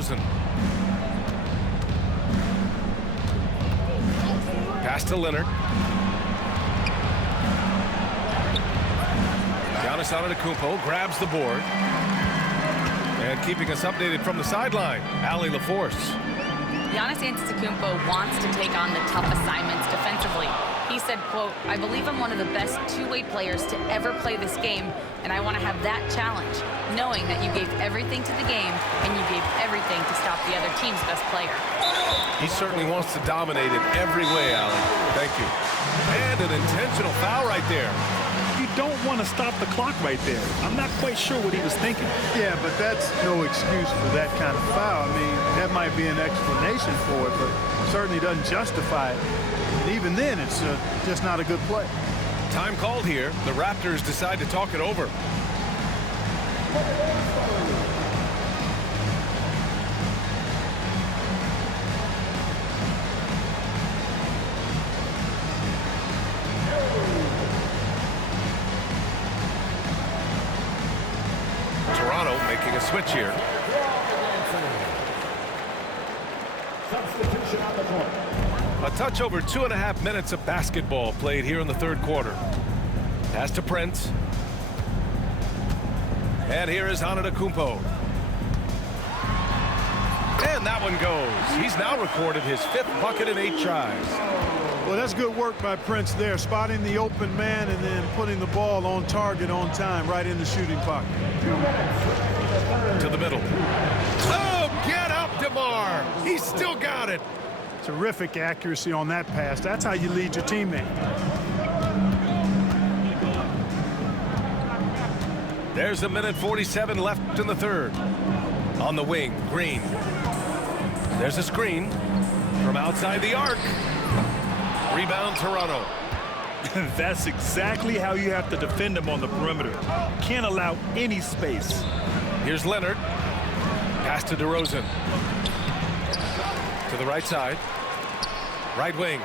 DeRozan. Pass to Leonard. Giannis Antetokounmpo grabs the board. And keeping us updated from the sideline, Allie LaForce. Giannis Antetokounmpo wants to take on the tough assignments defensively. He said, quote, "I believe I'm one of the best two-way players to ever play this game, and I want to have that challenge, knowing that you gave everything to the game and you gave everything to stop the other team's best player." He certainly wants to dominate in every way, Allie. Thank you. And an intentional foul right there. You don't want to stop the clock right there. I'm not quite sure what he was thinking. Yeah, but that's no excuse for that kind of foul. I mean, that might be an explanation for it, but certainly doesn't justify it. And even then, it's just not a good play. Time called here. The Raptors decide to talk it over. Toronto making a switch here. Substitution on the court. A touch over 2.5 minutes of basketball played here in the third quarter. Pass to Prince. And here is Antetokounmpo. And that one goes. He's now recorded his 5th bucket in 8 tries. Well, that's good work by Prince there, spotting the open man and then putting the ball on target on time, right in the shooting pocket. To the middle. Oh, get up, DeMar. He's still got it. Terrific accuracy on that pass. That's how you lead your teammate. There's 1:47 left in the third. On the wing, Green. There's a screen from outside the arc. Rebound, Toronto. That's exactly how you have to defend him on the perimeter. Can't allow any space. Here's Leonard. Pass to DeRozan. To the right side. Right wing.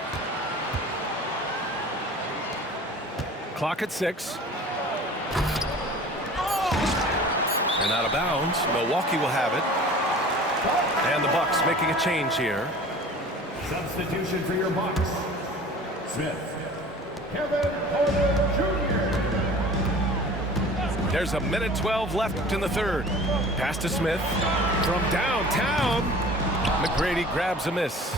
Clock at 6. And out of bounds. Milwaukee will have it. And the Bucks making a change here. Substitution for your Bucks. Smith. Kevin Porter Jr. There's 1:12 left in the third. Pass to Smith. From downtown. McGrady grabs a miss.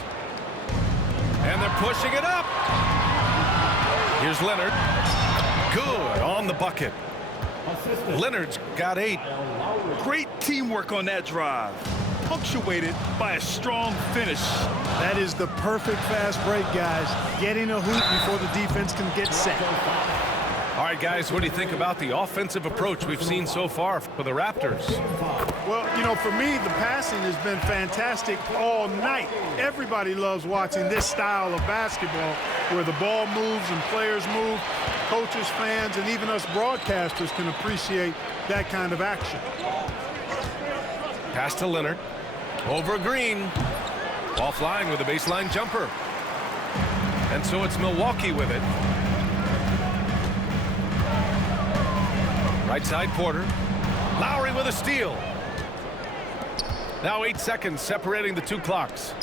And they're pushing it up. Here's Leonard. Good on the bucket. Leonard's got 8. Great teamwork on that drive. Punctuated by a strong finish. That is the perfect fast break, guys. Getting a hoop before the defense can get set. All right, guys, what do you think about the offensive approach we've seen so far for the Raptors? Well, you know, for me, the passing has been fantastic all night. Everybody loves watching this style of basketball where the ball moves and players move. Coaches, fans, and even us broadcasters can appreciate that kind of action. Pass to Leonard. Over Green. Offline with a baseline jumper. And so it's Milwaukee with it. Right side, Porter. Lowry with a steal. Now 8 seconds separating the two clocks.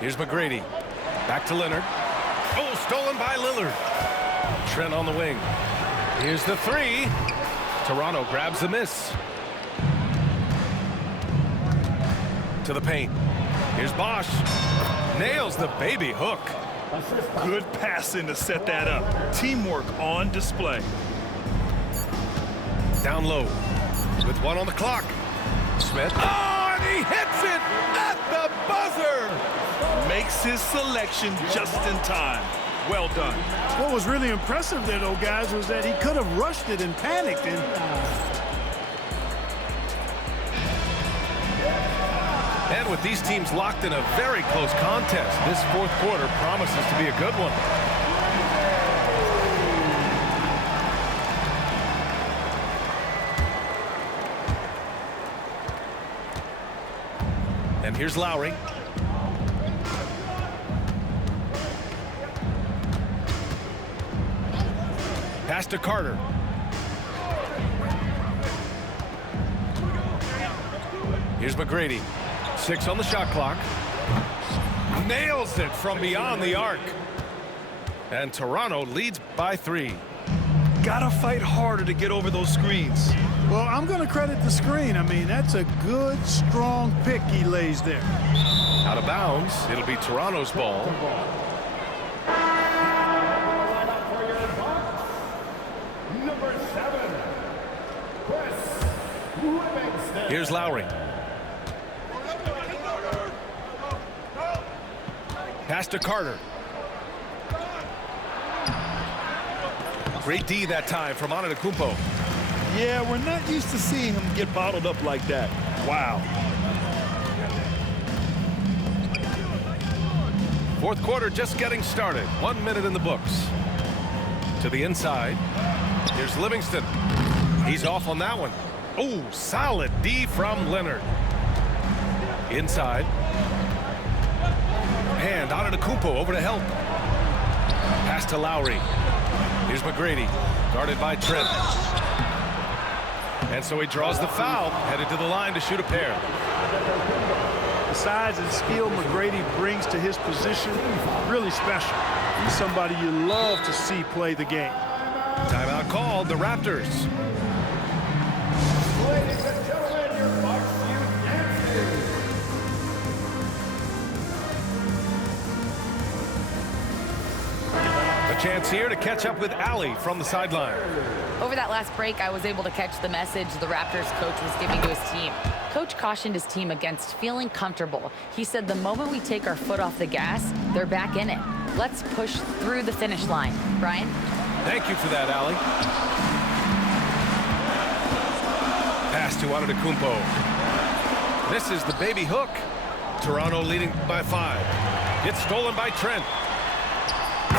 Here's McGrady. Back to Leonard. Oh, stolen by Lillard. Trent on the wing. Here's the 3. Toronto grabs the miss. To the paint. Here's Bosch. Nails the baby hook. Good passing to set that up. Teamwork on display. Down low. With 1 on the clock. Smith. Oh, and he hits it at the buzzer. Makes his selection just in time. Well done. What was really impressive there, though, guys, was that he could have rushed it and panicked. And with these teams locked in a very close contest, this fourth quarter promises to be a good one. And here's Lowry. Pass to Carter. Here's McGrady. 6 on the shot clock. Nails it from beyond the arc. And Toronto leads by 3. Gotta fight harder to get over those screens. Well, I'm going to credit the screen. I mean, that's a good, strong pick he lays there. Out of bounds. It'll be Toronto's ball. Number 7, Chris Livingston. Here's Lowry. Pass to Carter. Great D that time from Antetokounmpo. Yeah, we're not used to seeing him get bottled up like that. Wow. Fourth quarter just getting started. 1 minute in the books. To the inside. Here's Livingston. He's off on that one. Oh, solid D from Leonard. Inside. And Antetokounmpo over to help. Pass to Lowry. Here's McGrady. Guarded by Trent. And so he draws the foul. Headed to the line to shoot a pair. The size and skill McGrady brings to his position, really special. He's somebody you love to see play the game. Timeout called, the Raptors. Ladies and gentlemen, your Bucks youth dancing. A chance here to catch up with Allie from the sideline. Over that last break, I was able to catch the message the Raptors coach was giving to his team. Coach cautioned his team against feeling comfortable. He said the moment we take our foot off the gas, they're back in it. Let's push through the finish line. Brian? Thank you for that, Allie. Pass to Antetokounmpo. This is the baby hook. Toronto leading by 5. It's stolen by Trent.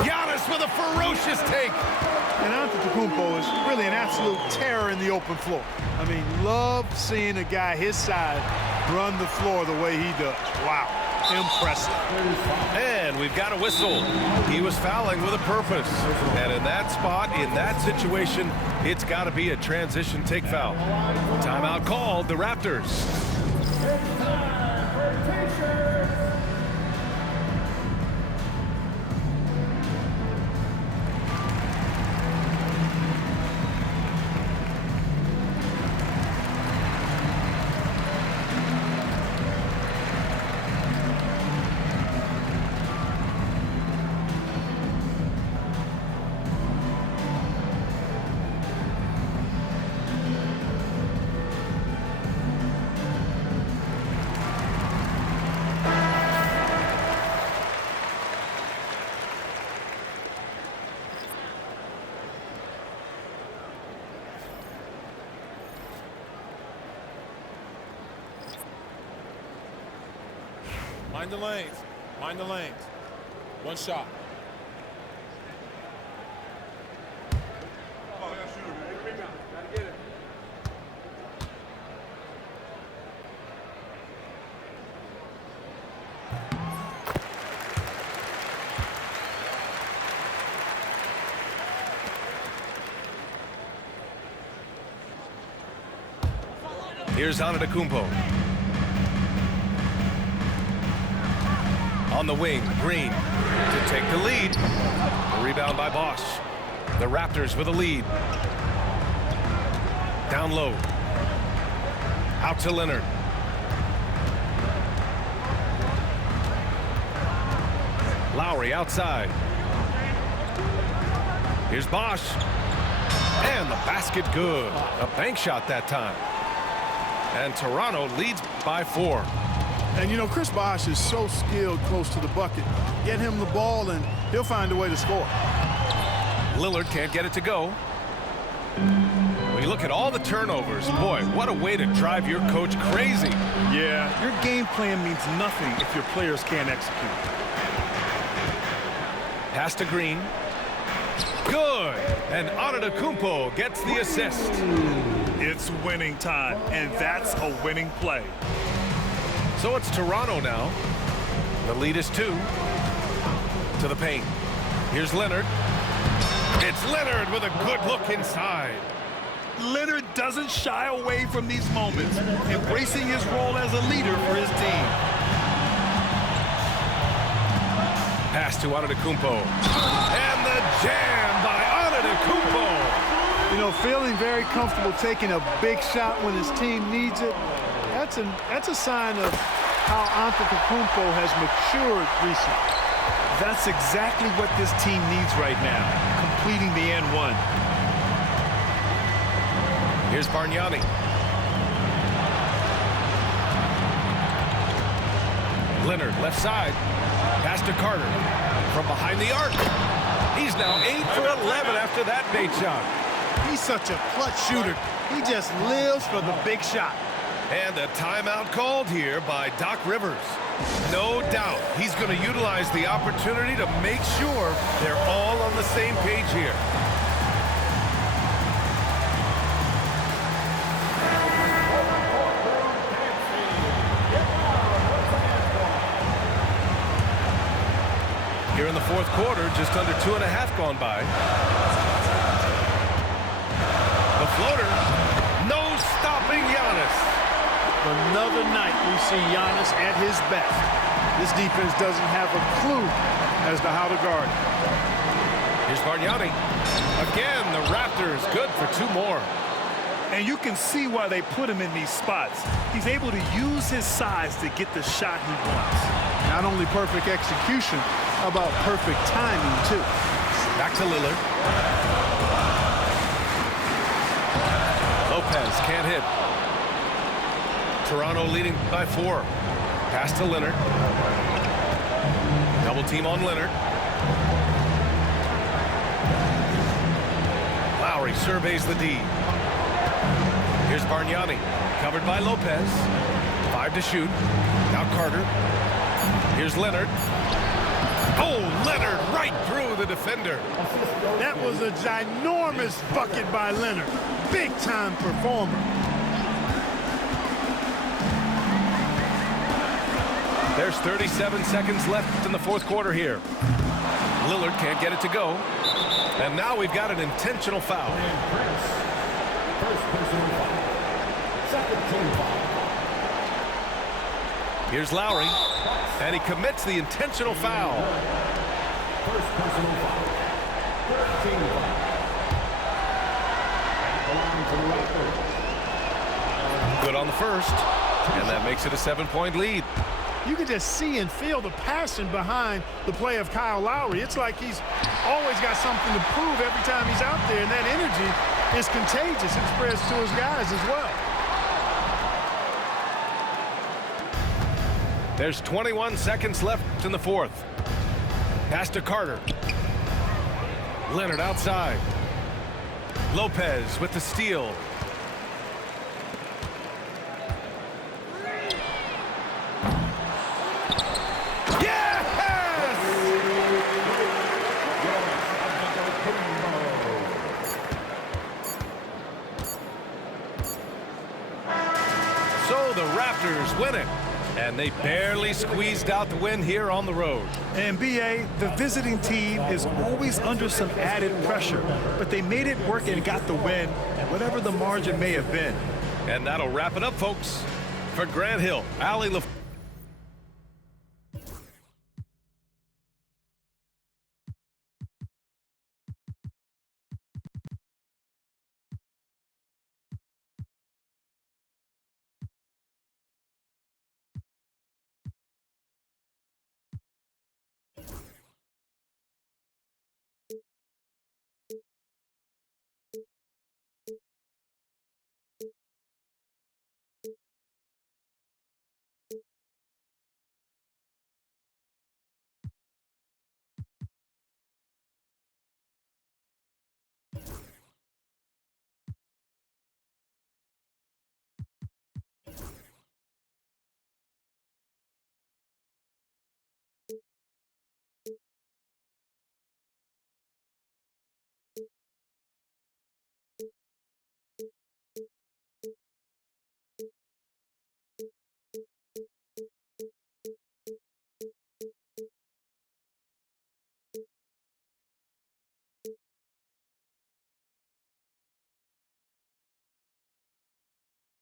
Giannis with a ferocious take. And Antetokounmpo is really an absolute terror in the open floor. I mean, love seeing a guy his size run the floor the way he does. Wow, impressive. And we've got a whistle. He was fouling with a purpose. And in that spot, in that situation, it's got to be a transition take foul. Timeout called, the Raptors. It's time for T-shirts. Mind the lanes. Mind the lanes. One shot. Here's Antetokounmpo. On the wing, Green to take the lead. A rebound by Bosch. The Raptors with a lead. Down low. Out to Leonard. Lowry outside. Here's Bosch. And the basket good. A bank shot that time. And Toronto leads by 4. And, you know, Chris Bosh is so skilled close to the bucket. Get him the ball, and he'll find a way to score. Lillard can't get it to go. When you look at all the turnovers, boy, what a way to drive your coach crazy. Yeah, your game plan means nothing if your players can't execute. Pass to Green. Good. And Antetokounmpo gets the assist. It's winning time, and that's a winning play. So it's Toronto now. The lead is 2. To the paint. Here's Leonard. It's Leonard with a good look inside. Leonard doesn't shy away from these moments, embracing his role as a leader for his team. Pass to Antetokounmpo. And the jam by Antetokounmpo. You know, feeling very comfortable taking a big shot when his team needs it. That's a sign of how Antetokounmpo has matured recently. That's exactly what this team needs right now, completing the and one. Here's Bargnani. Leonard, left side. Pass to Carter. From behind the arc. He's now 8 for 11 after that bait shot. He's such a clutch shooter. He just lives for the big shot. And a timeout called here by Doc Rivers. No doubt he's going to utilize the opportunity to make sure they're all on the same page here. Here in the fourth quarter, just under 2.5 gone by. The floater, no stopping Giannis. Another night we see Giannis at his best. This defense doesn't have a clue as to how to guard him. Here's Bargnani. Again, the Raptors good for 2 more. And you can see why they put him in these spots. He's able to use his size to get the shot he wants. Not only perfect execution, how about perfect timing, too? Back to Lillard. Lopez can't hit. Toronto leading by 4. Pass to Leonard. Double team on Leonard. Lowry surveys the D. Here's Bargnani. Covered by Lopez. 5 to shoot. Now Carter. Here's Leonard. Oh, Leonard right through the defender. That was a ginormous bucket by Leonard. Big-time performer. There's 37 seconds left in the fourth quarter here. Lillard can't get it to go. And now we've got an intentional foul. First personal foul. Second team foul. Here's Lowry. And he commits the intentional foul. First personal foul. Third team foul. Belong to the Raptors. Good on the first. And that makes it a 7-point lead. You can just see and feel the passion behind the play of Kyle Lowry. It's like he's always got something to prove every time he's out there, and that energy is contagious. It spreads to his guys as well. There's 21 seconds left in the fourth. Pass to Carter. Leonard outside. Lopez with the steal. So the Raptors win it, and they barely squeezed out the win here on the road. And B.A., the visiting team is always under some added pressure, but they made it work and got the win, whatever the margin may have been. And that'll wrap it up, folks. For Grant Hill, Allie LaFleur.